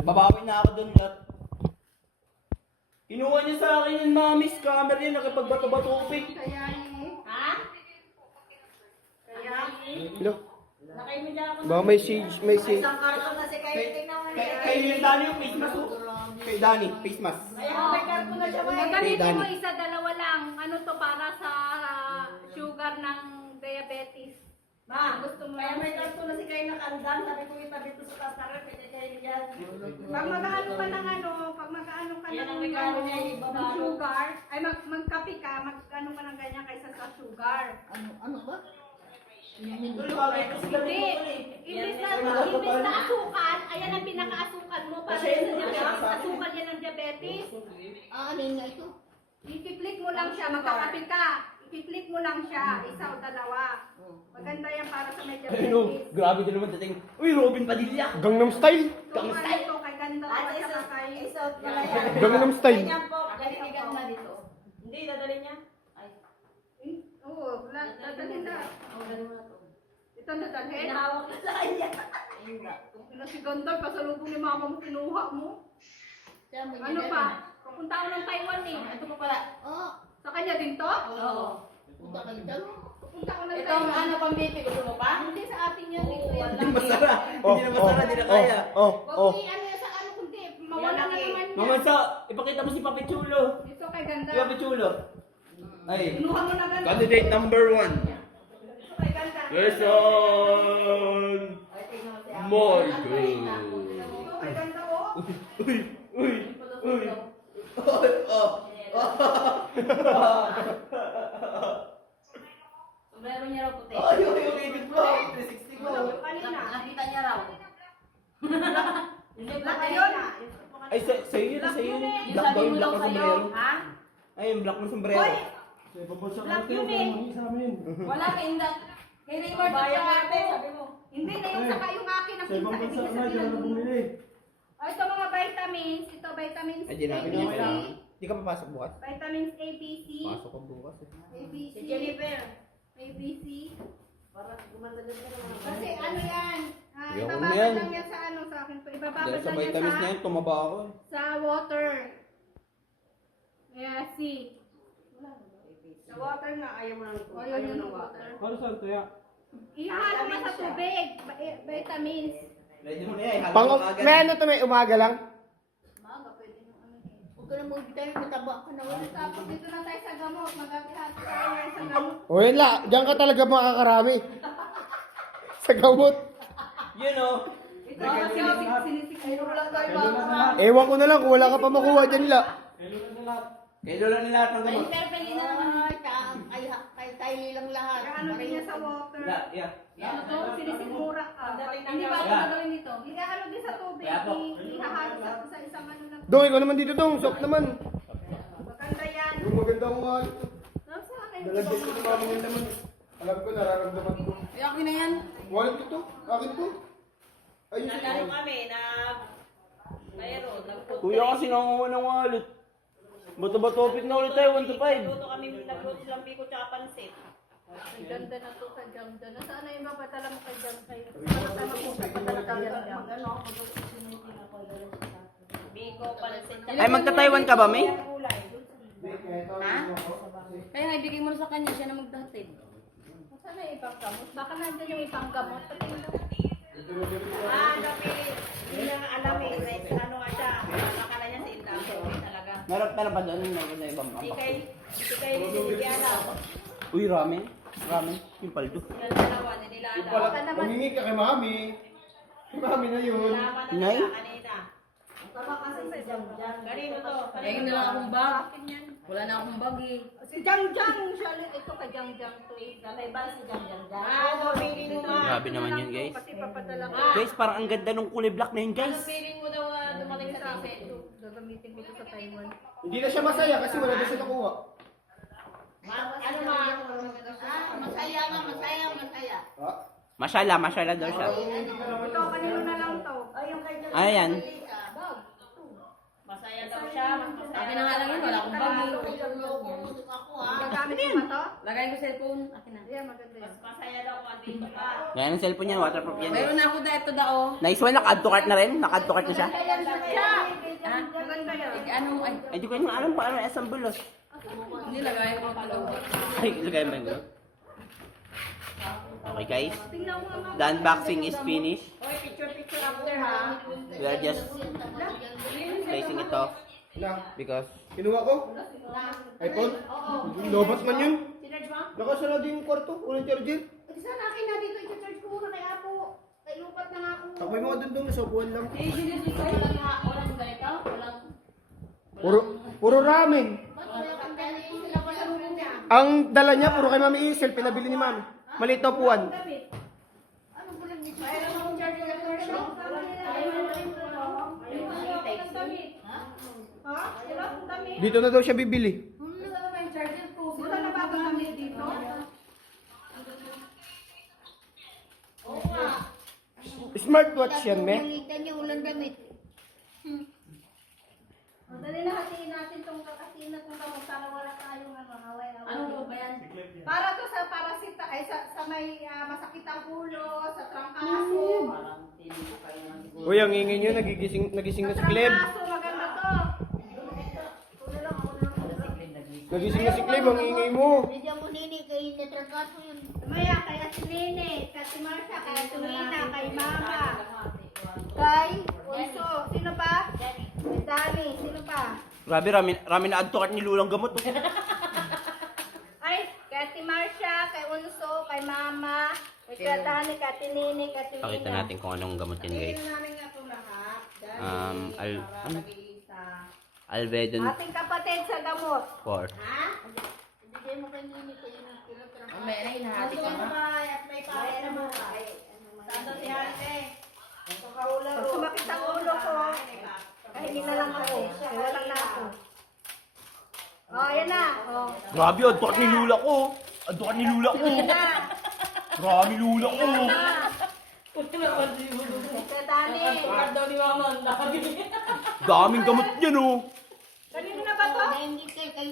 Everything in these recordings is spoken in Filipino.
Babawi na ako doon lahat. Kinuha niya sa akin yung mami scammer yun, nakipagbato-batupig. Kaya eh. Ha? Kaya? Hello? Lakay mo dyan ako. Baka may siege, may siege. Isang karton kasi kayo. Tingnan mo Kay yung Dani yung face mask. Kay Dani, face mask. Kaya may karton na siya. Gagamitin mo isa, dalawa lang. Ano to para sa sugar ng diabetes. Ma, Gusto mo kaya lang. may karton na si kayo nakandang. Sabi ko itabi ito sa taas na rep. Kaya kayo dyan. Pag mag-ano ka ng ano, pag mag-ano ka Yan ng, ang regalo niya, ng ibabalo. sugar, ay magkape ka, mag-ano ka ng ganyan kaysa sa sugar. Ano ba? Hindi. Imbis na asukal, ayan ang pinaka-asukal mo para sa diabetes. Asukal yan ng diabetes. Ano yun nga ito? I-click mo lang siya, magkakape ka. I-click mo lang siya, isa o dalawa. Maganda yan para sa may Ayun, diabetes. grabe din naman dating. Uy, Robin Padilla. Gangnam Style. Kung ano ito, kay ganda At at saka kay... isot pala yan. Gangnam Style. Ganyan po. Ganyan na dito. Hindi, dadali niya. Ay. Oo, dadalhin na. Oh, dali mo na to. Ito dadalhin. Hinahawak na sa kanya. Hindi. Ano si Gandar, pasalubong ni mama mo, kinuha mo. Ano pa? Papunta ako ng Taiwan eh. Ito pa pala. Oo. Sa kanya din to? Oo. Punta ka dito. Papunta ako ng Ito, Taiwan. ano pang baby? Gusto mo pa? Hindi sa atin yan. Ito yan Hindi lang. masara. Hindi na masara, hindi na kaya. Huwag ano yan sa ano kundi. Mawala na naman Mama yan. sa, ipakita mo si Papi Chulo. Ito kay Ganda. Si Papi Chulo. Ay, Kinuha mo na Ganda. candidate number 1. Ito kay Ganda. Listen, Ay, tingnan mo si my Ito kay Ganda oh. Uy, uy, uy. Oh. Sombrero niya raw puti. Ay, yung ibig mo. 360 mo. Kanina. Nakita niya raw. Hindi Black ayun. Ay, sa'yo yun, sa'yo yun. Yung Black sabi daw mo yung black daw na sa'yo. sombrero. Ha? Ay, yung black na sombrero. Hoy! Black yun eh. Wala ka inda. Kay Raymond at sa ako. Sabi mo. Hindi na yung saka yung akin ang pinsa. Hindi ka sa pinag. Oh, ito mga vitamins. Ito vitamins Ay, A, di namin B, na C. kailangan. Di ka papasok bukas? Vitamins A, B, C. Pasok ka bukas. A, B, C. Si Jennifer. A, B, C. Para gumanda din ka naman. Kasi ano yan? Ayoko na Ibababad yan. lang yan sa ano sa akin. Ibababad Dahil sa lang yan vitamins na sa, yan, tumaba ako. sa water. Yeah, C. Sa water na ayaw mo nang O yun yung water. Ano saan to ya? Ihalo mo sa tubig. Vitamins. Ready mo na yan. Pang, may ano to, may umaga lang? Maga, pwede yung ano eh. Huwag ka na mag-tayo, mataba ka na wala. Tapos dito na tayo sa gamot. Magkakihati tayo ngayon sa gamot. O yun la, diyan ka talaga makakarami. Sa gamot. Yun o. Ito kasi sinisik. Ayun lang tayo mga. Ewan ko na lang kung wala ka pa makuha dyan la. Kaya lang nila lahat ng Ay, gamot. pero pwede na naman. Kay tayo lang lahat. Ano din niya sa water. Yeah. Ano to? Sinisikmura ka. Hindi ba ito gagawin dito? Ihahalo din sa tubig. Ihahalo sa isang ano na. Dong, ikaw naman dito dong, soft naman. Maganda yan. Yung maganda ko nga. Nasa akin. Dalagyan ko sa mami yung naman. Alam ko, nararamdaman ko. Ay, akin na yan. Wallet ko to, akin to. Ayun Nagano kami na mayroon. Kuya kasi nangunguha ng wallet. Bato-bato topic na ulit tayo, 1 to 5. Nagluto kami, nagluto silang biko tsaka pansit. Ang ganda na to ka Jamda. Nasaan na yung mapatala mo kay Jamda? Sama ko sa patala ka Jamda. Biko, pansit. Ay, magta-Taiwan ka ba, May? Ha? Kaya nga, ibigay mo na sa kanya, siya na magdahatid. Nasaan na yung ibang gamot? Baka nandyan yung ibang gamot. Pati yung Hindi na alam eh, right? Ano nga siya, akala niya si Inda. Talaga. Meron pa doon na ibang Hindi kay Liliana. Uy, ramen. Ramen. Yung paldo. Yung dalawa, nililana. pala, humingi ka kay mami. Kay mami na yun. Nalaman na Nay? nila kanina. Tama kasi sa Jam-Jam. Kanino to? Ayun na lang akong bag. akin yan. Wala na akong bag eh. Si Jangjang. Siya ito kay Jangjang to eh. May bag si Jam-Jam. Ah, feeling mo ma. Grabe naman yun, guys. Kasi papadala ko. Guys, parang ang ganda nung kulay black na yun, Ano guys. feeling mo daw dumating sa akin? Gagamitin ko ito sa Taiwan. Hindi na siya masaya kasi wala na siya nakuha. Ano ma? Masaya nga, masaya. Ha? Masyala daw siya. Ito, kanino na lang to. Ay, yung kay Jam. Ano yan? Masaya daw siya. Akin na nga lang yun, wala akong bag eh. Ako ha. Gagamit mo ba to? Lagay ko cellphone, akin na. Yeah, maganda yan. Mas masaya daw kung andito ka. Ganyan ang cellphone niya, waterproof yan. Mayroon na ako dahil ito dao. Nice one, naka-add to cart na rin. Naka-add to cart na siya. Maganda yan sa ano mo, ay, Ay, di ko na alam paano assemble. hindi, lagay mo ito lang. Ay, ilagay mo yun. Okay guys, Tingnan mo nga. the unboxing is finished. Oy, picture after ha. We are just placing it off Na, because kinuha ko? iPhone? Lobat man yun. Sinarge mo? Nakasarado yung kwarto. Walang charger. Ito sana akin na dito. I-charge ko muna kay Apo. Kay lupat na nga ako. Takboy mo doon sa upuan lang. Walang ganito, walang, Puro ramen. Sila pa sa room niya. Ang dala niya, puro kay Mami Isel, pinabili ni Mami. Maliit na upuan. Ano ba lang dito? Mayroon akong charger na version. Ha? Sila akong damit. Dito na daw siya bibili. Wala na ba akong damit dito? Smartwatch yan, me. Dali na hatiin natin itong kakatiin na itong kamot para wala tayong away-away. ano ba yan? Para to sa parasita ay sa may masakit ang ulo, sa trangkaso. Uy, ang ingay niyo, nagising na si Cleb. Trangkaso, maganda to. Nagising na si Cleb, ang ingay mo. Maya, kaya si Nene, kaya si Marsha, kaya si Nina, kay Mama. Kay Unso. Sino pa? Kay Dani. Sino pa? grabe, rami na add to cart ni Lulang gamot. Oh. Ay, kay Ate Marsha, kay Unso, kay Mama, kay Dani, kay Ate Nene, kay Ate Nina. Pakita natin kung anong gamot yan guys. Tingnan namin nga ito lahat. Ano? Alvedon Ating kapatid sa gamot. 4. May na, hinahati ka na. At may pare naman. Saan daw si Ate? Pag sumakit ang ulo ko, kahingi na lang ako. Kaya walang na ako. Oh, ayan na. Oh. Grabe, add to cart ni Lula ko. Add to cart ni Lula ko. Grabe Lula ko. Kay Dani. Card daw ni Mama, ang dami. Daming gamot yan oh. Kanino na ba to?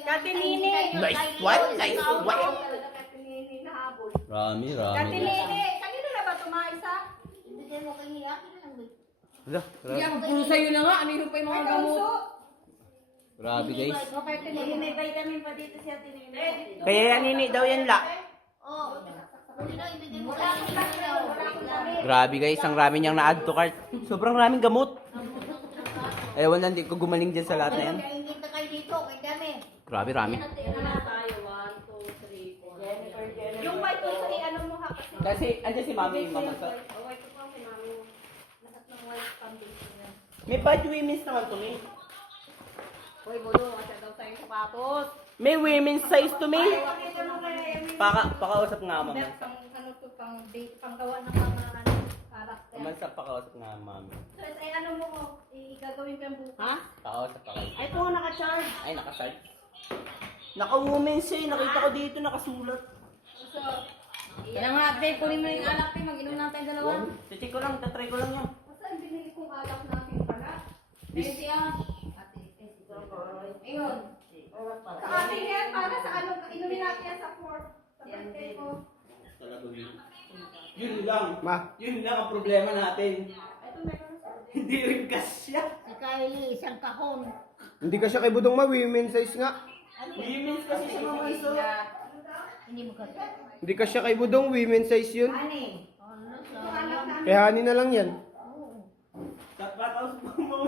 Kati Nini. Nice one, nice one. Kati Nini na habol. Rami. Kati Nini. Kanino na ba to, Maisa? Hala, Hindi ako puro sa'yo na nga, ano pa yung mga Ay, gamot? Unso. grabe guys. Kati Nini. May vitamin pa dito si Ate Nini. Kaya yan nini daw yan la. Grabe guys, ang rami niyang na-add to cart. Sobrang raming gamot. Ewan lang, di ko gumaling dyan sa lahat na yan. Grabe, rami. Yung white Unso, ano mo ha? Kasi, andyan si Mami, Mama sa... Oh, white ko si Mami. Lahat ng white foundation yan. May bad women's naman to me. Uy, Bodo, kasi daw tayong sapatos. May women's size to me. Pakita mo kaya yung Pakausap nga, Mama. ano to, panggawa ng mga karakter. Mamansa, pakausap nga, Mami. So, ay ano mo, igagawin ko yung bukas. Ha? Pakausap. Ay, kung naka-charge. Ay, nakasite. Naka-women's siya, nakita ko dito, nakasulat. So, Yan nga, ate, kunin mo yung alak, te, mag-inom natin dalawa. Check ko lang, tatry ko lang yan. saan binili kong alak natin pala? Ate, ah. Ayun. Sa atin yan, para sa ano, inumin natin yan sa port. Sa birthday ko. Yun lang. Ma, Yun lang ang problema natin. Ito meron sa Hindi rin kasya. hindi ka siya kay Budong Ma, women size nga. Women's kasi siya mga iso. Hindi ka siya kay Budong, women size yun. Ito alak namin. Kaya hani na lang yan. Pakausap mo.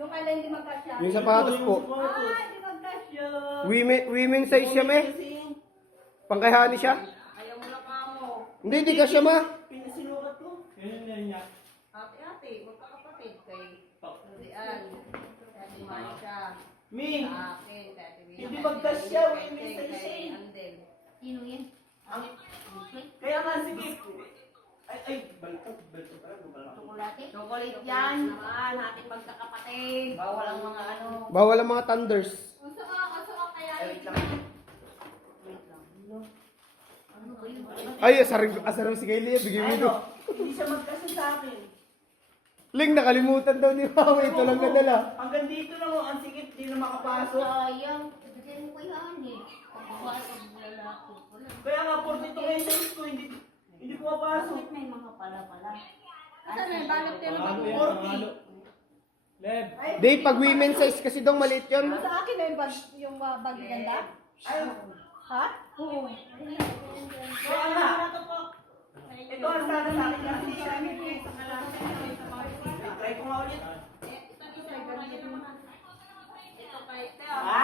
Yung kala hindi magkasya. Yung sapatos po. Ah, hindi magkasya. Women size siya, me. Pangkayhani siya. Ayaw mo na pa mo. Hindi ka siya, ma. Pinasinukat ko. Yun na niya. Ate, magkakapatid kay Rian. Kay Marisha. Me. Akin, kay Ate Mina. Hindi magkasya, women's size siya eh. Andel. Kaya nga, sige. Ay, baliktad pala. Chocolate yan. Naman, ating magkakapatid. Bawal ang mga ano. Bawal ang mga thunders. Unso ka kaya Ay, asarang si Kaylee, bigyan mo doon. Hindi siya magkasya sa akin. Ling, nakalimutan daw ni Mama. Ito lang nadala. Hanggang dito lang, ang sikit, di na makapasok. Kaya nga, 42 yung size ko, hindi pumapasok. Asan may balot yan? 40. Dave, pag women's size kasi daw maliit yun. Sa akin na yung bag ganda? Ha? Oo. Ito ang sana sa akin kasi siya. Try ko nga ulit. Ha?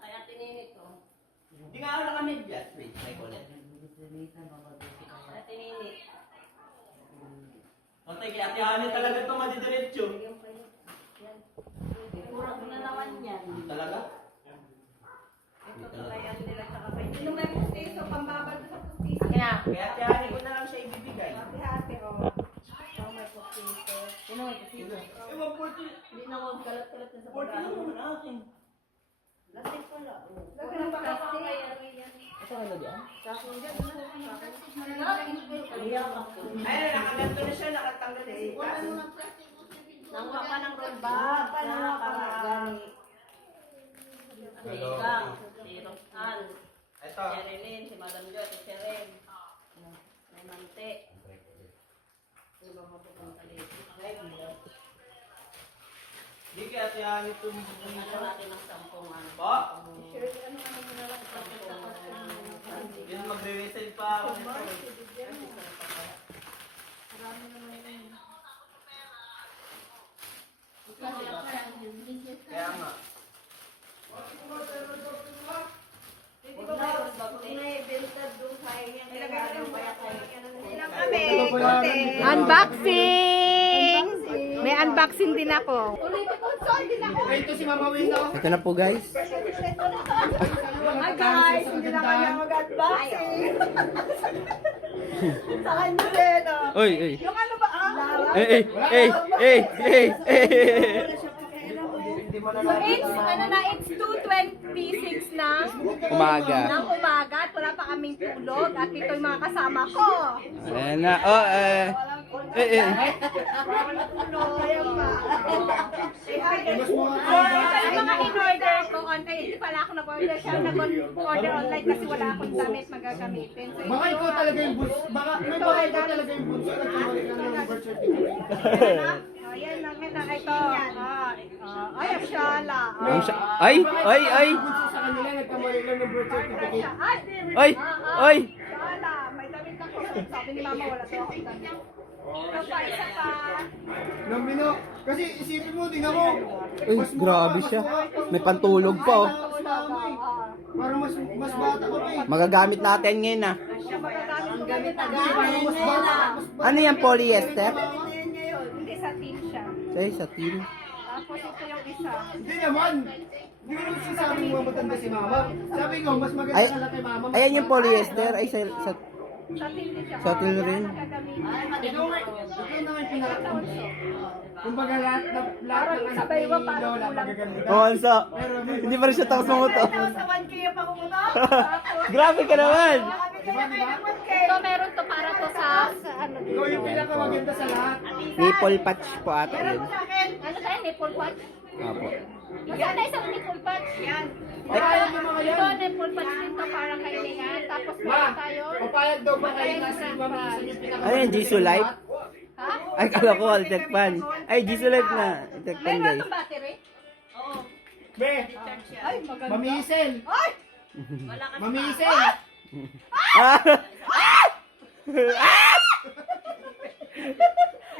Kaya tininit ko. Hindi nga ako naka-medyas. Wait, try ko ulit. Kaya tininit. Patay, kaya talaga ito madidiretso. Kurang na naman yan. Talaga? Sino may pustiso, pambabal sa pustiso. Akin na. Kaya tiyanin ko na lang siya ibibigay. Hati-hati, oh. Oh, may pustiso. Sino may kusino? Ewan, 40. Hindi na huwag kalat-kalat na sa 40 lang pagkain. naman akin. Lasik pala. Lagi ng plastic. Ito ano dyan? Ayun, nakaganto na siya, nakatanggal na siya. Nangwa pa ng roll Ba, paano nga para gani? Si Gang, si Roxanne, Ito. si Erilyn, si Madam Jo, si Seren. May mante. Ano ba mapupunta dito? Hindi kaya tiyanin ito. Ano natin ng 10 ano? Po? Shirley, ano mo na lang sa Yun, magre-resell pa ako nito. Marami naman yun. Kaya nga. Unboxing! May unboxing din ako. Ito si Mama Wino. Ito na po guys. Hi guys! Hindi na kanya mag-unboxing. Sa kanya din, oh. Uy, uy. Yung ano ba, So it's 2:26 na Umaga. ng umaga at wala pa kaming tulog at ito yung mga kasama ko. Ayan na. Oh, Ayan pa. Sa mga in-order ko online, hindi pala ako nag-order siya. Nag-order online kasi wala akong damit magagamitin. So, Baka ito ikaw talaga yung bunso. Baka ikaw talaga yung bunso. Nagkamali ka ng birth certificate. Ayan lang, ito. Ay, Ashala. Ay! Bunso sa kanila, nagkamali lang ng birth certificate. Ay! Ay! Ashala, may damit ako. Sabi ni Mama, wala to akong damit. Ito pa, isa pa. Nambino. Kasi isipin mo, tingnan mo. Uy, grabe siya. May pantulog pa oh. Para mas bata ka pa eh. Magagamit natin ngayon ah. Ang gamit na Mas bata. Ano yan, polyester? Hindi, sa team siya. Say, sa team. Tapos ito yung isa. Hindi naman. Hindi ko naman sinasabi mo matanda si Mama. Sabi ko, mas maganda Ay, ka lang kay Mama. ayan yung polyester. Ay, sa Sa team din siya. Sa team rin. Ikaw naman pinaka. Kumbaga lahat ng anak sabay ni ba, parang Lola kulang. magaganda. Oh, ansa. Hindi pa rin siya tapos mamuto. Sa 1K yung pangumuto. Grabe ka naman. Ito meron to para to sa ano Ikaw yung pinakamaganda sa lahat. Nipple patch po ata yun. Ano tayo, nipple patch? Apo. Maganda isang nipple patch. Yan. Papayag yung mga yan. Ito, nipple patch din to para kay Leanne. Tapos Ma, meron tayo. papayag daw ba kayo na si Mama Isa yung pinakamaganda? Ano yung Jisoo Life? Ha? Ay, kala ko Altec Fan. Ay, Jisoo Life na. Altec Fan Meron guys. itong battery? Be, Ay, maganda. Mami Isel. Ay! Mami Isel. Ah!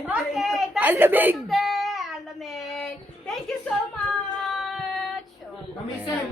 Okay, Ang that's lamig! it. Ang lamig. Thank you so much. Mami Isel.